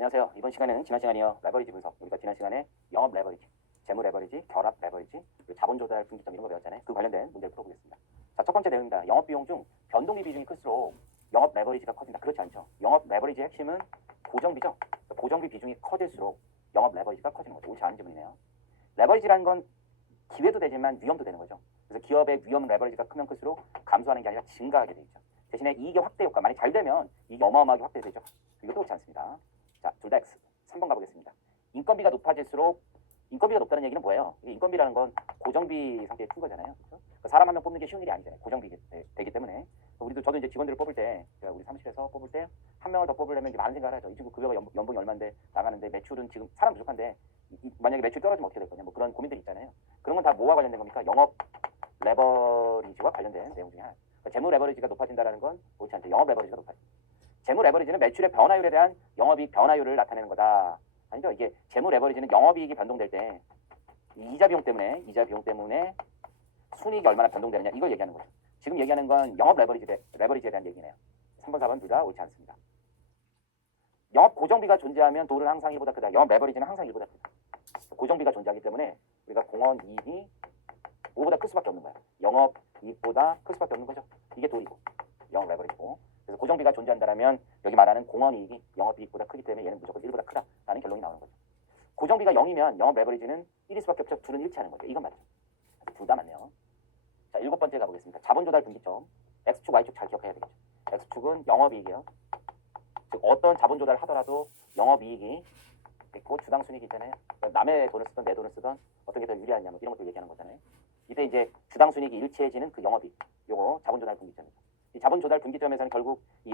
안녕하세요. 이번 시간에는 지난 시간이요. 레버리지 분석. 우리가 지난 시간에 영업 레버리지, 재무 레버리지, 결합 레버리지, 그리고 자본 조달 분기점 이런 거 배웠잖아요. 그 관련된 문제를 풀어보겠습니다. 자, 첫 번째 내용입니다. 영업 비용 중 변동비 비중이 클수록 영업 레버리지가 커진다. 그렇지 않죠. 영업 레버리지의 핵심은 고정비죠. 고정비 비중이 커질수록 영업 레버리지가 커지는 거죠. 옳지 않은 지문이네요. 레버리지라는 건 기회도 되지만 위험도 되는 거죠. 그래서 기업의 위험 레버리지가 크면 클수록 감소하는 게 아니라 증가하게 되죠. 대신에 이익의 확대 효과, 많이 잘 되면 이게 어마어마하게 확대되죠. 이것도 옳지 않습니다. 자, 둘 다 X. 3번 가보겠습니다. 인건비가 높아질수록, 인건비가 높다는 얘기는 뭐예요? 이게 인건비라는 건 고정비 상태에 큰 거잖아요. 그렇죠? 사람 한 명 뽑는 게 쉬운 일이 아니잖아요. 고정비 되기 때문에. 저도 이제 직원들을 뽑을 때, 제가 우리 사무실에서 뽑을 때 한 명을 더 뽑으려면 이제 많은 생각을 하죠. 이 친구 급여가 연봉이 얼마인데 나가는데 매출은 지금 사람 부족한데 만약에 매출이 떨어지면 어떻게 될 거냐, 뭐 그런 고민들이 있잖아요. 그런 건 다 뭐와 관련된 겁니까? 영업 레버리지와 관련된 내용 중에 하나. 그러니까 재무 레버리지가 높아진다는 건 옳지 않죠. 영업 레버리지가 높아진다. 재무 레버리지는 매출의 변화율에 대한 영업이익 변화율을 나타내는 거다. 아니죠. 이게 재무 레버리지는 영업이익이 변동될 때 이자 비용 때문에 순이익이 얼마나 변동되느냐 이걸 얘기하는 거죠. 지금 얘기하는 건 영업 레버리지에 대한 얘기네요. 3번, 4번 둘 다 옳지 않습니다. 영업 고정비가 존재하면 도는 항상 1보다 크다. 영업 레버리지는 항상 1보다 크다. 고정비가 존재하기 때문에 우리가 공원 이익이 5보다 클 수밖에 없는 거야. 영업 이익보다 클 수밖에 없는 거죠. 이게 도이고 영업 레버리지고. 그래서 고정비가 존재한다면 여기 말하는 공원 이익이 영업 이익보다 크기 때문에 얘는 무조건 1보다 크다라는 결론이 나오는 거죠. 고정비가 0이면 영업 레버리지는 1일 수밖에 없죠. 둘은 일치하는 거죠. 이건 맞죠. 둘 다 맞네요. 자, 7번째 가보겠습니다. 자본 조달 분기점. X축, Y축 잘 기억해야 되겠죠. X축은 영업 이익이에요. 즉 어떤 자본 조달을 하더라도 영업 이익이 있고 주당 순이익이 있잖아요. 남의 돈을 쓰던 내 돈을 쓰던 어떤 게 더 유리하냐 뭐 이런 것들 얘기하는 거잖아요. 이때 이제 주당 순이익이 일치해지는 그 영업이익. 요거 자본 조달 분기점이죠. 이 자본 조달 분기점에서는 결국 이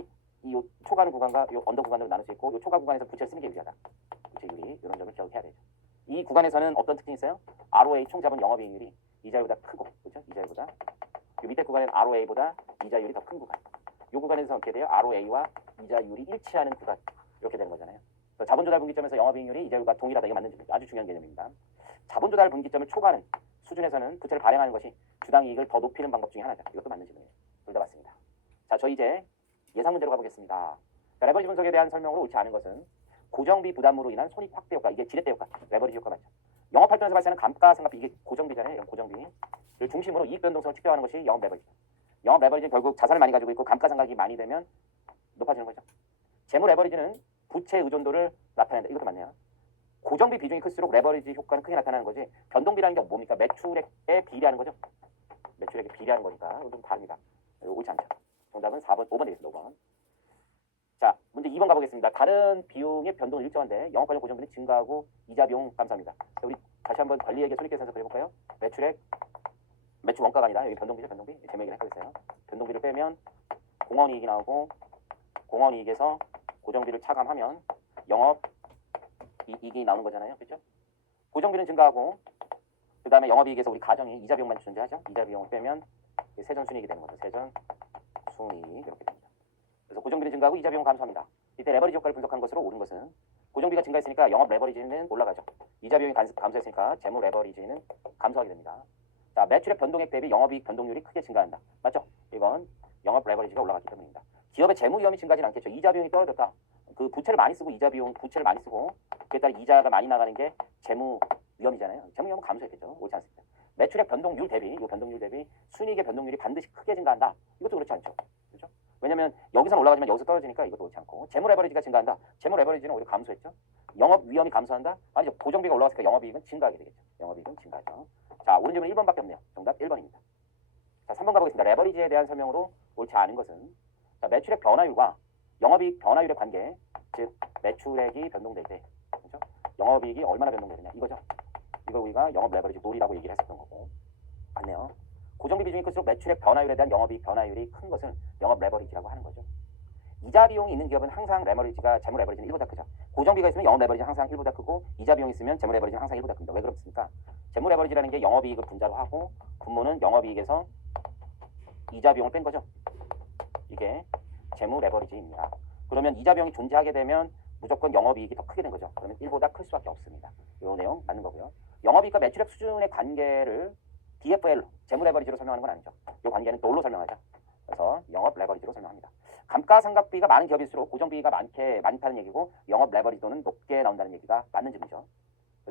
초과 구간과 이 언더 구간으로 나눌 수 있고 이 초과 구간에서 부채를 쓰는 게 유리하다. 부채 유리 이런 점을 기억해야 되죠. 이 구간에서는 어떤 특징이 있어요? ROA 총 자본 영업이익률이 이자율보다 크고, 그렇죠? 이자율보다. 이 밑에 구간에는 ROA보다 이자율이 더 큰 구간. 이 구간에서 어떻게 돼요? ROA와 이자율이 일치하는 구간 이렇게 되는 거잖아요. 자본 조달 분기점에서 영업이익률이 이자율과 동일하다. 이게 맞는 점이죠. 아주 중요한 개념입니다. 자본 조달 분기점을 초과하는 수준에서는 부채를 발행하는 것이 주당 이익을 더 높이는 방법 중에 하나죠. 이것도 맞는 질문이에요. 둘 다 맞습니다. 자, 저희 이제 예상 문제로 가보겠습니다. 자, 레버리지 분석에 대한 설명으로 옳지 않은 것은 고정비 부담으로 인한 손익 확대 효과, 이게 지렛대 효과, 레버리지 효과 맞죠. 영업 활동에서 발생하는 감가상각비, 이게 고정비잖아요. 이런 고정비를 중심으로 이익 변동성을 측정하는 것이 영업 레버리지. 영업 레버리지는 결국 자산을 많이 가지고 있고 감가상각이 많이 되면 높아지는 거죠. 재무 레버리지는 부채 의존도를 나타낸다. 이것도 맞네요. 고정비 비중이 클수록 레버리지 효과는 크게 나타나는 거지. 변동비라는 게 뭡니까? 매출액에 비례하는 거죠. 매출액에 비례하는 거니까 이건 좀 다릅니다. 옳지 않죠. 정답은 4번, 5번 되겠습니다. 5번. 자, 문제 2번 가보겠습니다. 다른 비용의 변동은 일정한데 영업 관련 고정비는 증가하고 이자 비용 감소합니다. 자, 우리 다시 한번 관리액의 손익계산서 그려볼까요? 매출 원가가 아니라 여기 변동비죠. 변동비. 제목이 헷갈렸어요. 변동비를 빼면 공원이익이 나오고 공원이익에서 고정비를 차감하면 영업 이익이 나오는 거잖아요. 그렇죠? 고정비는 증가하고 그 다음에 영업이익에서 우리 가정이 이자 비용만 존재하죠. 이자 비용을 빼면 세전순이익이 되는 거죠. 세전순이익 이렇게 됩니다. 그래서 고정비는 증가하고 이자 비용은 감소합니다. 이때 레버리지 효과를 분석한 것으로 옳은 것은 고정비가 증가했으니까 영업 레버리지는 올라가죠. 이자 비용이 감소했으니까 재무 레버리지는 감소하게 됩니다. 자, 매출의 변동액 대비 영업이익 변동률이 크게 증가한다. 맞죠? 이건 영업 레버리지가 올라갔기 때문입니다. 기업의 재무 위험이 증가하지는 않겠죠. 이자 비용이 떨어졌다. 그 부채를 많이 쓰고 부채를 많이 쓰고 그에 따라 이자가 많이 나가는 게 재무 위험이잖아요. 재무 위험은 감소했겠죠. 옳지 않습니다. 매출의 변동률 대비, 이 변동률 대비 순이익의 변동률이 반드시 크게 증가한다. 이것도 그렇지 않죠. 그렇죠? 왜냐하면 여기서는 올라가지만 여기서 떨어지니까 이것도 옳지 않고 재무 레버리지가 증가한다. 재무 레버리지는 오히려 감소했죠. 영업 위험이 감소한다. 아니죠. 고정비가 올라갔으니까 영업이익은 증가하게 되겠죠. 영업이익은 증가하죠. 자, 옳은 질문 1번밖에 없네요. 정답 1번입니다. 자, 3번 가보겠습니다. 레버리지에 대한 설명으로 옳지 않은 것은 자, 매출액 변화율과 영업이익 변화율의 관계, 즉 매출액이 변동될 때, 그렇죠? 영업이익이 얼마나 변동되느냐 이거죠. 이걸 우리가 영업 레버리지 놀이라고 얘기를 했었던 거고, 맞네요. 고정비 비중이 클수록 매출액 변화율에 대한 영업이익 변화율이 큰 것은 영업 레버리지라고 하는 거죠. 이자 비용이 있는 기업은 항상 레버리지가 재무 레버리지는 1보다 크죠. 고정비가 있으면 영업 레버리지는 항상 1보다 크고 이자 비용이 있으면 재무 레버리지는 항상 1보다 큽니다. 왜 그렇습니까? 재무 레버리지라는 게 영업이익을 분자로 하고 분모는 영업이익에서 이자 비용을 뺀 거죠. 이게 재무 레버리지입니다. 그러면 이자 비용이 존재하게 되면 무조건 영업이익이 더 크게 된 거죠. 그러면 1보다 클 수밖에 없습니다. 이 내용 맞는 거고요. 영업이익과 매출액 수준의 관계를 DFL로 재무 레버리지로 설명하는 건 아니죠. 이 관계는 돌로 설명하죠. 그래서 영업 레버리지로 설명합니다. 감가상각비가 많은 기업일수록 고정비가 많다는 얘기고 영업 레버리지도는 높게 나온다는 얘기가 맞는 점이죠.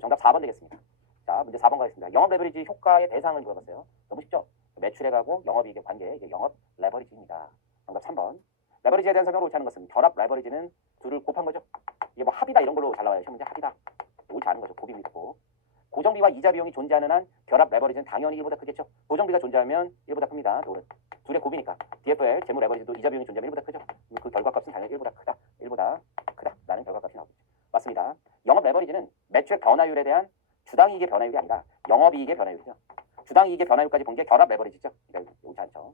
정답 4번 되겠습니다. 자, 문제 4번 가겠습니다. 영업 레버리지 효과의 대상을 물어봤어요. 너무 쉽죠? 매출액하고 영업이익의 관계, 이게 영업 레버리지입니다. 정답 3번. 레버리지에 대한 설명을 옳지 않은 것은 결합 레버리지는 둘을 곱한 거죠. 이게 뭐 합이다 이런 걸로 잘 나와요. 시험 문제 합이다. 옳지 않은 거죠. 곱입니다. 곱. 고정비와 이자 비용이 존재하는 한 결합 레버리지는 당연히 1보다 크겠죠. 고정비가 존재하면 1보다 큽니다. 둘의 곱이니까. DFL 재무 레버리지도 이자 비용이 존재하면 1보다 크죠. 그 결과값은 당연히 1보다 크다. 1보다 크다라는 결과값이 나오겠죠. 맞습니다. 영업 레버리지는 매출액 변화율에 대한 주당이익의 변화율이 아니라 영업이익의 변화율이죠. 주당이익의 변화율까지 본 게 결합 레버리지죠. 그러니까 옳지 않죠.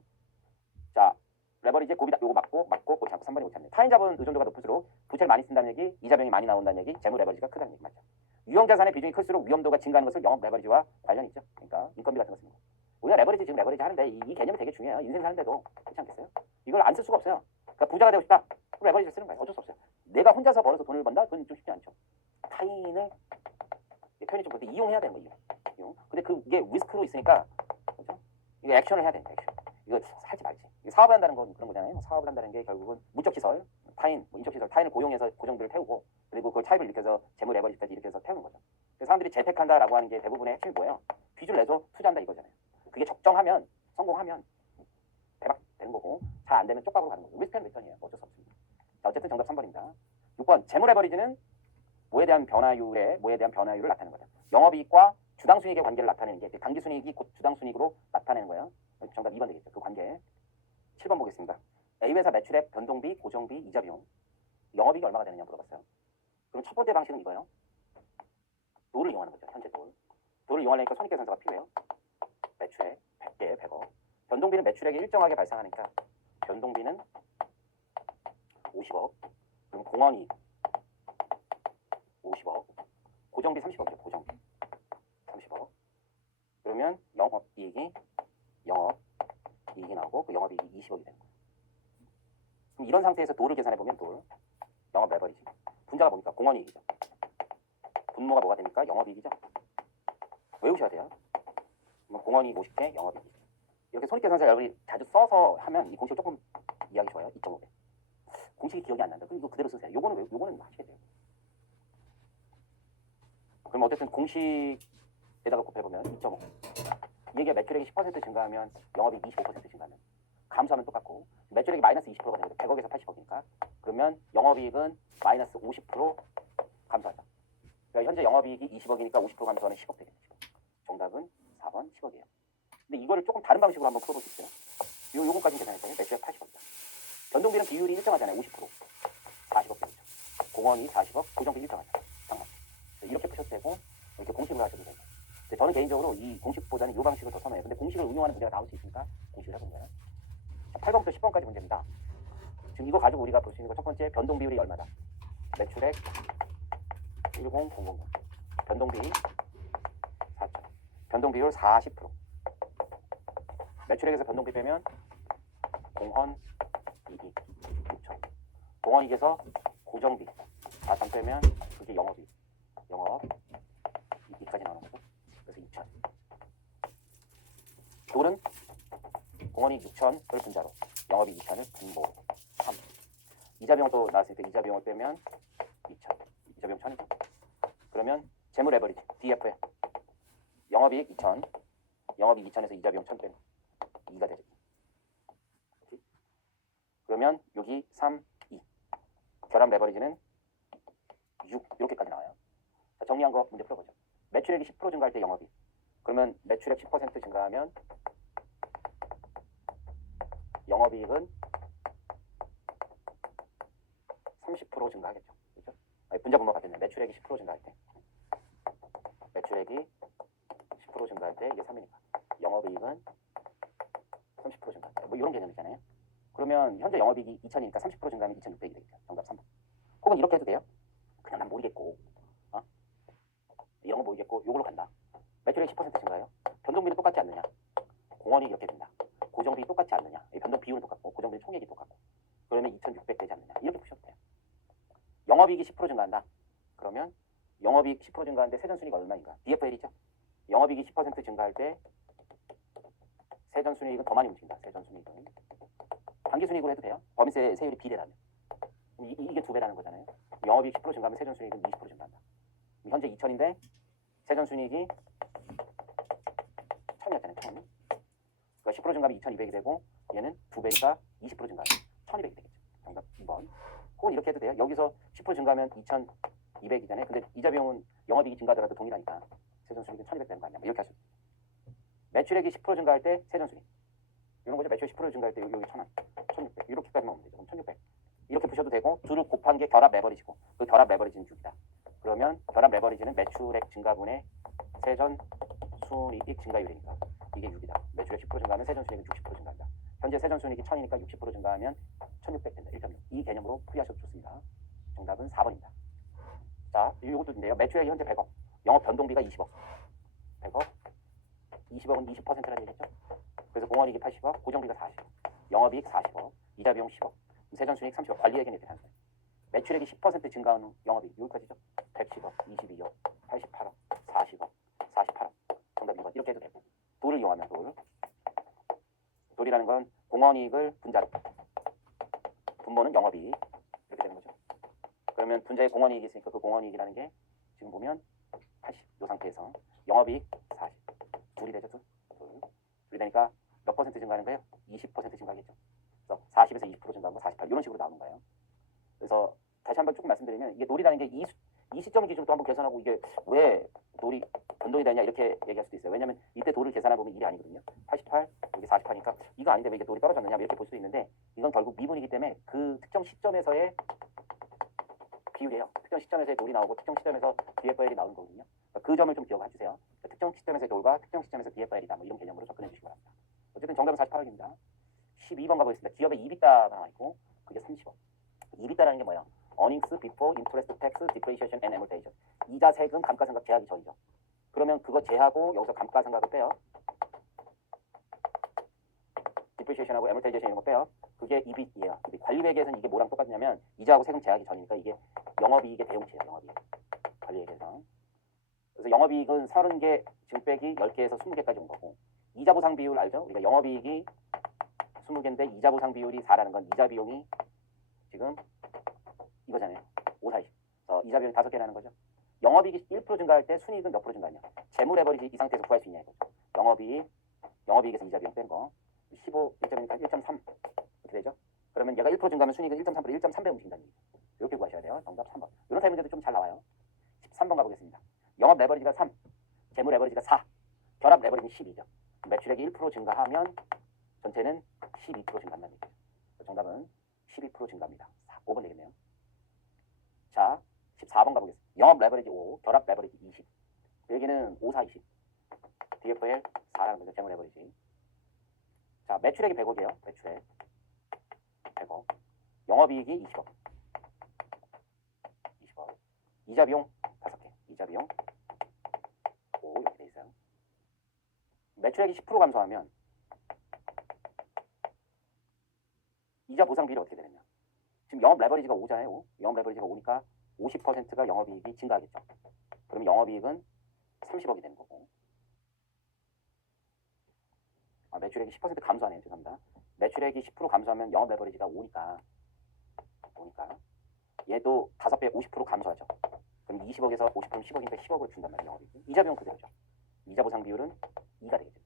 자, 레버리지 곱이다. 요거 맞고 옳지 않고 3번이 옳지 않네. 타인 자본 의존도가 높을수록 부채를 많이 쓴다는 얘기, 이자 비용이 많이 나온다는 얘기, 재무 레버리지가 크다는 얘기 맞죠. 유형자산의 비중이 클수록 위험도가 증가하는 것을 영업 레버리지와 관련이 있죠. 그러니까 인건비 같은 거 씁니다. 우리가 레버리지 지금 레버리지 하는데 이 개념이 되게 중요해요. 인생 사는데도 그렇지 않겠어요? 이걸 안 쓸 수가 없어요. 그러니까 부자가 되고 싶다. 레버리지 쓰는 거예요. 어쩔 수 없어요. 내가 혼자서 벌어서 돈을 번다? 그건 좀 쉽지 않죠. 타인을 표현이 좀 그런데 이용해야 되는 거예요. 이용. 근데 그게 리스크로 있으니까 그렇죠? 이거 액션을 해야 된다. 액션. 이거 살지 말지. 사업을 한다는 건 그런 거잖아요. 사업을 한다는 게 결국은 물적시설, 타인, 인적시설, 타인을 고용해서 고정비를 태우고 그리고 그걸 차입을 일으켜서 재무 레버리지까지 일으켜서 태우는 거죠. 그래서 사람들이 재택한다라고 하는 게 대부분의 핵심이 뭐예요? 빚을 내서 투자한다 이거잖아요. 그게 적정하면 성공하면 대박 되는 거고 잘 안 되면 쪽박으로 가는 거고 리스크는 리턴이에요. 어쩔 수 없습니다. 자, 어쨌든 정답 3번입니다. 6번 재무 레버리지는 뭐에 대한 변화율을 나타내는 거죠. 영업이익과 주당순이익의 관계를 나타내는 게 당기순이익이 곧 주당순이익으로 나타내는 거예요. 정답 2번 되겠죠. 그 관계. 7번 보겠습니다. A회사 매출액, 변동비, 고정비, 이자 비용. 영업이익이 얼마가 되느냐 물어봤어요. 그럼 첫 번째 방식은 이거예요. 도를 이용하는 거죠. 현재 돌. 도를 이용하려니까 손익계산서가 필요해요. 매출액 100개 100억. 변동비는 매출액이 일정하게 발생하니까 변동비는 50억. 그럼 공원이익 50억. 고정비 30억이죠. 고정비 30억. 그러면 영업이익이 나오고 그 영업이익이 20억이 되는 거예요. 그럼 이런 상태에서 도를 계산해보면 영업 레버리지. 분자가 뭡니까? 공원이익이죠. 분모가 뭐가 됩니까? 영업이익이죠. 외우셔야 돼요. 공원이익 50개, 영업이익 20개. 이렇게 손익계산서 여러분이 자주 써서 하면 이 공식 조금 이해하기 좋아요. 2.5배. 공식이 기억이 안 난다. 그럼 이거 그대로 쓰세요. 요거는 하셔야 돼요. 그럼 어쨌든 공식에다가 곱해보면 2.5. 이게 매출액이 10% 증가하면 영업이익 25% 증가하면 감소하면 똑같고 매출액이 마이너스 20%가 되거든요. 100억에서 80억이니까 그러면 영업이익은 마이너스 50% 감소하죠. 그러니까 현재 영업이익이 20억이니까 50% 감소하면 10억 되겠죠. 정답은 4번 10억이에요. 근데 이거를 조금 다른 방식으로 한번 풀어볼 수 있어요. 요거까지 계산했어요. 매출액 80억이다. 변동비는 비율이 일정하잖아요. 50%. 40억 되겠죠. 공원이 40억, 고정비 일정하죠. 잠깐만. 이렇게 푸셔도 되고 이렇게 공식으로 하셔도 되고. 근데 저는 개인적으로 이 공식보다는 이 방식을 더 선호해요. 근데 공식을 운용하는 문제가 나올 수 있으니까 공식을 해본 거예요. 8번부터 10번까지 문제입니다. 지금 이거 가지고 우리가 볼 수 있는 거 첫 번째 변동 비율이 얼마다? 매출액 10000. 변동비 4천. 변동 비율 40%. 매출액에서 변동비 빼면 공헌 이익 6천. 공헌 이익에서 고정비 4천 빼면 그게 영업이익. 이익까지 나오는 거죠. 그래서 2천. 돌은 공헌이익 6천을 분자로 영업이익 2천을 분모로 3. 이자비용도 나왔을 때 이자비용을 빼면 2천. 이자비용 1,000이죠. 그러면 재무 레버리지 DF에 영업이익 2천. 영업이익 2천에서 이자비용 1,000 빼면 2가 되죠. 그러면 여기 3, 2. 결합 레버리지는 6 이렇게까지 나와요. 자, 정리한 거 문제 풀어보죠. 매출액이 10% 증가할 때 영업이익. 그러면 매출액 10% 증가하면 영업이익은 30% 증가하겠죠. 그렇죠? 분자 분모가 같겠네. 매출액이 10% 증가할 때. 매출액이 10% 증가할 때 이게 3이니까. 영업이익은 30% 증가할 때. 뭐 이런 개념 있잖아요. 그러면 현재 영업이익이 2천이니까 30% 증가하면 2,600이 되겠죠. 정답 3번. 혹은 이렇게 해도 돼요. 그냥 난 모르겠고. 이런 거 모르겠고 요걸로 간다. 매출액이 10% 증가해요. 변동비는 똑같지 않느냐. 공원이 이렇게 된다. 고정비 똑같지 않느냐. 변동 비율은 똑같고 고정비 총액이 똑같고. 그러면 2,600 되지 않느냐. 이렇게 푸셔도 돼요. 영업이익이 10% 증가한다. 그러면 영업이익 10% 증가하는데 세전순위가 얼마인가? DFL이죠. 영업이익이 10% 증가할 때 세전순이익은 더 많이 움직인다. 세전순이익은 당기순이익으로 해도 돼요. 법인세 세율이 비례라면. 그럼 이게 2배라는 거잖아요. 영업이익 10% 증가하면 세전순이익은 20% 증가한다. 현재 2천인데 세전순이익이 1,000이었잖아요. 1,000. 그러니까 10% 증가하면 2,200이 되고 얘는 2배니까 20% 증가하면 1,200이 되겠죠. 정답 2번. 혹은 이렇게 해도 돼요. 여기서 10% 증가하면 2,200이잖아요. 근데 이자 비용은 영업이익이 증가하더라도 동일하니까 세전순이익은 1,200 되는 거 아니야. 이렇게 할 수 있어요. 매출액이 10% 증가할 때 세전순이익. 이런 거죠. 매출액 10% 증가할 때 여기 1,000원, 1,600 이렇게까지만 오면 되죠. 그럼 1,600 이렇게 보셔도 되고 둘을 곱한 게 결합 레버리지고 그 결합 레버리지는 6이다. 그러면 결합 레버리지는 매출액 증가분의 세전 순이익 증가율이니까 이게 6이다. 매출액 10% 증가하면 세전 순이익은 60% 증가한다. 현재 세전 순이익이 1,000이니까 60% 증가하면 1,600 된다. 1.6. 이 개념으로 풀이하셔도 좋습니다. 정답은 4번입니다. 자, 이것도 인데요. 매출액이 현재 100억, 영업 변동비가 20억. 100억, 20억은 20%라는 얘기죠. 그래서 공원이익이 80억, 고정비가 40억, 영업이익 40억, 이자 비용 10억, 세전순이익 30억, 관리액은 이렇게 단순해. 매출액이 10% 증가하는 영업이익 여기까지죠. 110억, 22억, 88억, 40억, 48억. 정답 2번. 이렇게 해도 되고. 돌을 이용하면 돌. 돌이라는 건 공원이익을 분자로, 분모는 영업이익 이렇게 되는 거죠. 그러면 분자에 공원이익이 있으니까 그 공원이익이라는 게 지금 보면 80. 이 상태에서 영업이익 40. 둘이 되죠. 둘이 되니까 몇 퍼센트 증가하는 거예요? 20% 증가하겠죠. 그래서 40에서 20% 증가한 거 48. 이런 식으로 나오는 거예요. 그래서 다시 한번 조금 말씀드리면 이게 놀이라는 게 이 시점 기준으로 또 한번 계산하고 이게 왜 놀이 변동이 되냐 이렇게 얘기할 수도 있어요. 왜냐면 이때 돌을 계산해보면 일이 아니거든요. 88, 여기 48이니까 이거 아닌데 왜 이게 돌이 떨어졌느냐 이렇게 볼 수도 있는데 이건 결국 미분이기 때문에 그 특정 시점에서의 비율이에요. 특정 시점에서의 돌이 나오고 특정 시점에서 DFL이 나오는 거거든요. 그러니까 그 점을 좀 기억해 주세요. 특정 시점에서의 돌과 특정 시점에서 DFL이다. 뭐 이런 개념으로 접근해 주시기 바랍니다. 어쨌든 정답은 48억입니다. 12번 가보겠습니다. 기업의 EBITDA가 나와 있고 그게 30억. EBITDA라는 게 뭐예요? Earnings Before Interest, Tax, Depreciation and Amortization. 이자, 세금, 감가상각, 제하기 전이죠. 그러면 그거 제하고 여기서 감가상각을 빼요. Depreciation하고 Amortization 이런 거 빼요. 그게 EBIT이에요. 관리회계에서는 이게 뭐랑 똑같냐면 이자하고 세금 제하기 전이니까 이게 영업이익의 대용치예요. 영업이익. 관리회계에서. 그래서 영업이익은 30개 지금 빼기 10개에서 20개까지 온 거고 이자 보상 비율 알죠? 우리가 영업이익이 20개인데 이자 보상 비율이 4라는 건 이자 비용이 지금 이거잖아요. 5, 4, 20. 이자 비용이 5개라는 거죠. 영업이익이 1% 증가할 때 순이익은 몇 프로 증가하냐? 재무 레버리지 이 상태에서 구할 수 있냐 이거죠. 영업이익에서 이자 비용 뺀 거. 15, 1.2니까 1.3 이렇게 되죠. 그러면 얘가 1% 증가하면 순이익은 1.3% 1.3배 움직인다는 얘기죠. 이렇게 구하셔야 돼요. 정답 3번. 이런 타입 문제도 좀 잘 나와요. 13번 가보겠습니다. 영업 레버리지가 3, 재무 레버리지가 4, 결합 레버리지 12죠. 매출액이 1% 증가하면 전체는 12% 증가한다는 얘기죠. 정답은 12% 증가합니다. 5번 되겠네요. 자, 14번 가보겠습니다. 영업 레버리지 5, 결합 레버리지 20. 여기는 5, 4, 20. DFL 4라는 거죠. 재무 레버리지. 자, 매출액이 100억이에요. 매출액 100억. 영업이익이 20억. 20억. 이자 비용 5개. 이자 비용 5 이렇게 돼 있어요. 매출액이 10% 감소하면 이자 보상 비율이 어떻게 되느냐? 지금 영업 레버리지가 5잖아요. 5. 영업 레버리지가 5니까 50%가 영업이익이 증가하겠죠. 그럼 영업이익은 30억이 되는 거고. 매출액이 10% 감소하네요. 죄송합니다. 매출액이 10% 감소하면 영업 레버리지가 5니까 얘도 5배 50% 감소하죠. 그럼 20억에서 50%는 10억이니까 10억을 준단 말이에요. 영업이익. 이자 비용 그대로죠. 이자 보상 비율은 2가 되겠죠.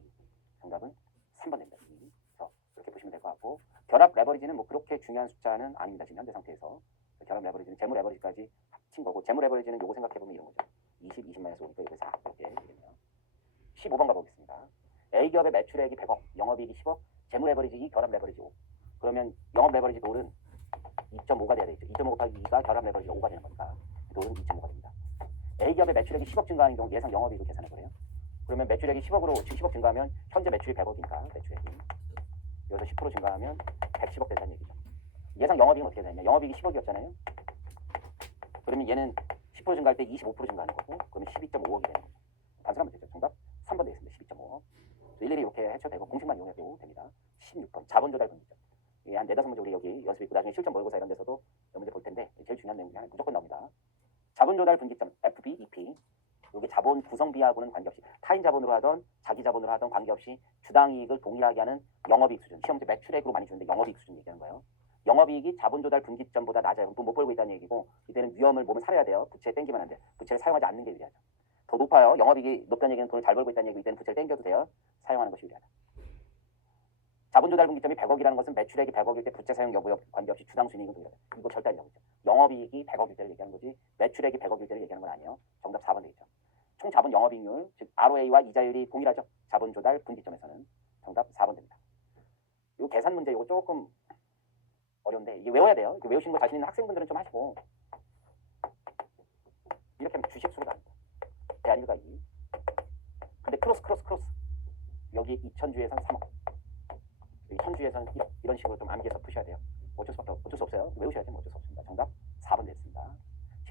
정답은 3번 됩니다. 그래서 이렇게 보시면 될 것 같고 결합 레버리지는 뭐 그렇게 중요한 숫자는 아닙니다. 지금 현재 상태에서 결합 레버리지는 재무 레버리지까지 합친 거고 재무 레버리지는 요거 생각해보면 이런 거죠. 20, 20-5니까 이게 4 이렇게 되겠네요. 15번 가보겠습니다. A기업의 매출액이 100억, 영업이익이 10억, 재무 레버리지 2, 결합 레버리지 5. 그러면 영업 레버리지 돌은 2.5가 돼야 되겠죠. 2.5 곱하기 2가 결합 레버리지 5가 되는 거니까 돌은 2.5가 됩니다. A기업의 매출액이 10억 증가하는 경우 예상 영업이익을 계산해 보래요. 그러면 매출액이 10억으로 지금 10억 증가하면 현재 매출이 100억이니까 매출액이 여기서 10% 증가하면 110억 된다는 얘기죠. 예상 영업이익은 어떻게 되냐? 영업이익이 10억이었잖아요. 그러면 얘는 10% 증가할 때 25% 증가하는 거고 그러면 12.5억이 되는 거죠. 단순한 문제죠. 정답 3번 되겠습니다. 12.5억. 일일이 이렇게 해쳐도 되고 공식만 이용해도 됩니다. 16번 자본 조달 분기점. 한 4-5문제 우리 여기 연습 있고 나중에 실전 모의고사 이런 데서도 몇 문제 볼 텐데 제일 중요한 내용 중에 하나 무조건 나옵니다. 자본 조달 분기점 FB, EP 이게 자본 구성비하고는 관계없이 타인 자본으로 하던 자기 자본으로 하던 관계없이 주당 이익을 동일하게 하는 영업이익 수준. 시험 문제 매출액으로 많이 주는데 영업이익 수준 얘기하는 거예요. 영업이익이 자본 조달 분기점보다 낮아요. 돈 못 벌고 있다는 얘기고 이때는 위험을 몸을 살아야 돼요. 부채에 땡기면 안 돼. 부채를 사용하지 않는 게 유리하죠. 더 높아요. 영업이익이 높다는 얘기는 돈을 잘 벌고 있다는 얘기고 이때는 부채를 땡겨도 돼요. 사용하는 것이 유리하다. 자본 조달 분기점이 100억이라는 것은 매출액이 100억일 때 부채 사용 여부에 관계없이 주당 순이익은 동일하다. 이거 절대 아니라고 했죠. 영업이익이 100억일 때를 얘기하는 거지 매출액이 100억일 때를 얘기하는 건 아니에요. 정답 4번 되겠죠. 총 자본 영업이익률, 즉 ROA와 이자율이 동일하죠. 자본 조달 분기점에서는. 정답 4번 됩니다. 이 계산 문제 이거 조금 어려운데 이게 외워야 돼요. 이거 외우시는 거 자신 있는 학생분들은 좀 하시고 이렇게 하면 주식수로 나옵니다. 대한일가 2. 근데 크로스 여기 2000주에선 3억, 여기 1000주에서는 1억 이런 식으로 좀 암기해서 푸셔야 돼요. 어쩔 수 없어요. 외우셔야 돼요. 어쩔 수 없습니다. 정답 4번 됐습니다.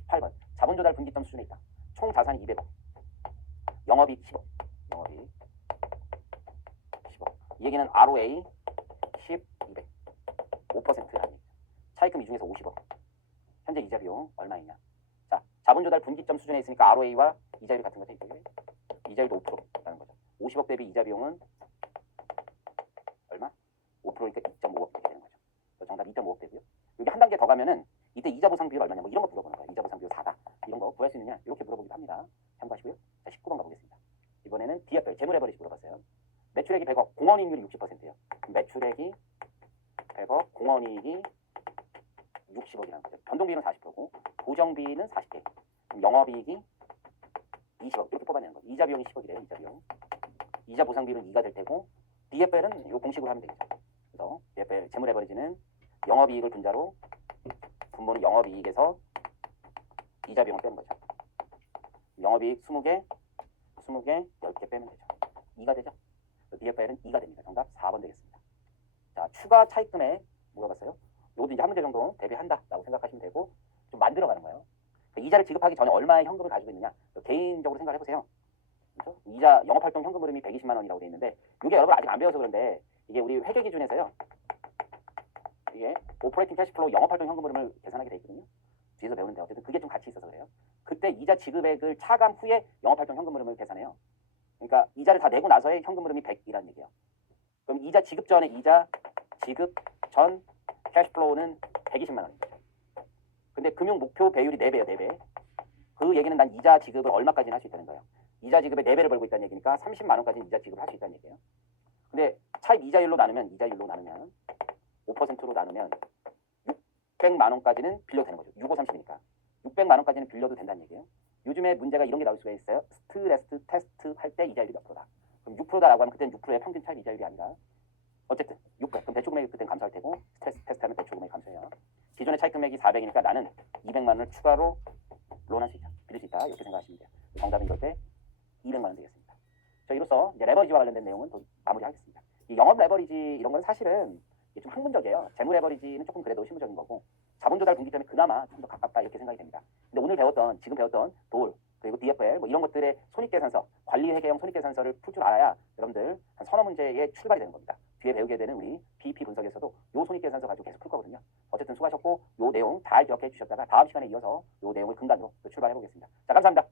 18번 자본 조달 분기점 수준에 있다. 총 자산이 200억, 영업이익 10억, 영업이익 10억. 이 얘기는 ROA 10, 200, 5%라는 얘기죠. 차입금 이 중에서 50억. 현재 이자 비용 얼마 있냐? 자, 자본 조달 분기점 수준에 있으니까 ROA와 이자율이 같은 거죠. 이자율도 5%라는 거죠. 50억 대비 이자 비용은 얼마? 5%니까 2.5억 되게 되는 거죠. 정답 2.5억 되고요. 여기 한 단계 더 가면은 이때 이자 보상 비율 얼마냐? 뭐 이런 거 물어보는 거예요. 이자 보상 비율 4다. 이런 거 구할 수 있느냐? 이렇게 물어보기도 합니다. 참고하시고요. 자, 19번 가보겠습니다. 이번에는 DFL 재물 레버리지 물어봤어요. 매출액이 100억, 공헌이익률이 60%예요. 매출액이 100억, 공헌이익이 60억이라는 거죠. 변동비는 40%고 고정비는 40개. 영업이익이 20억 이렇게 뽑아내는 거죠. 이자 비용이 10억이래요. 이자 비용. 이자 보상 비율은 2가 될 테고 DFL은 이 공식으로 하면 되겠죠. 그래서 DFL 재물 레버리지는 영업이익을 분자로 분모는 영업이익에서 이자 비용을 빼는 거죠. 영업이익 20개, 10개 빼면 되죠. 2가 되죠. DFL은 2가 됩니다. 정답 4번 되겠습니다. 자, 추가 차입금액 물어봤어요. 이것도 이제 한 문제 정도 대비한다라고 생각하시면 되고 좀 만들어가는 거예요. 이자를 지급하기 전에 얼마의 현금을 가지고 있느냐 개인적으로 생각을 해보세요. 그렇죠? 이자 영업활동 현금 흐름이 120만 원이라고 되어 있는데 이게 여러분 아직 안 배워서 그런데 이게 우리 회계 기준에서요. 이게 오퍼레이팅 캐시플로우 영업활동 현금 흐름을 계산하게 돼 있거든요. 뒤에서 배우는데 어쨌든 그게 좀 같이 있어서 그래요. 그때 이자 지급액을 차감 후에 영업활동 현금 흐름을 계산해요. 그러니까 이자를 다 내고 나서의 현금 흐름이 100이라는 얘기예요. 그럼 이자 지급 전에 이자 지급 전 캐시플로우는 120만 원입니다. 근데 금융 목표 배율이 4배예요. 4배. 그 얘기는 난 이자 지급을 얼마까지는 할 수 있다는 거예요. 이자 지급의 4배를 벌고 있다는 얘기니까 30만 원까지는 이자 지급을 할 수 있다는 얘기예요. 근데 차입 이자율로 나누면 5%로 나누면 600만 원까지는 빌려도 되는 거죠. 6, 5, 30이니까. 600만 원까지는 빌려도 된다는 얘기예요. 요즘에 문제가 이런 게 나올 수가 있어요. 스트레스 테스트 할 때 이자율이 몇 프로다. 그럼 6%다라고 하면 그때는 6%의 평균 차입 이자율이 아니라 어쨌든 600. 그럼 대출금액이 그때는 감소할 테고 스트레스 테스트하면 대출금액이 감소해요. 기존의 차입금액이 400이니까 나는 200만 원을 추가로 론할 수 있다. 빌릴 수 있다. 이렇게 생각하시면 돼요. 정답은 이럴 때 200만 원 되겠습니다. 자, 이로써 이제 레버리지와 관련된 내용은 또 마무리하겠습니다. 이 영업 레버리지 이런 건 사실은 좀 학문적이에요. 재무 레버리지는 조금 그래도 실무적인 거고 자본 조달 분기점에 그나마 좀 더 가깝다 이렇게 생각이 됩니다. 근데 오늘 지금 배웠던 돌 그리고 DFL 뭐 이런 것들의 손익계산서, 관리회계형 손익계산서를 풀 줄 알아야 여러분들 한 서너 문제의 출발이 되는 겁니다. 뒤에 배우게 되는 우리 BEP 분석에서도 요 손익계산서 가지고 계속 풀 거거든요. 어쨌든 수고하셨고 요 내용 잘 기억해 주셨다가 다음 시간에 이어서 요 내용을 근간으로 출발해 보겠습니다. 자, 감사합니다.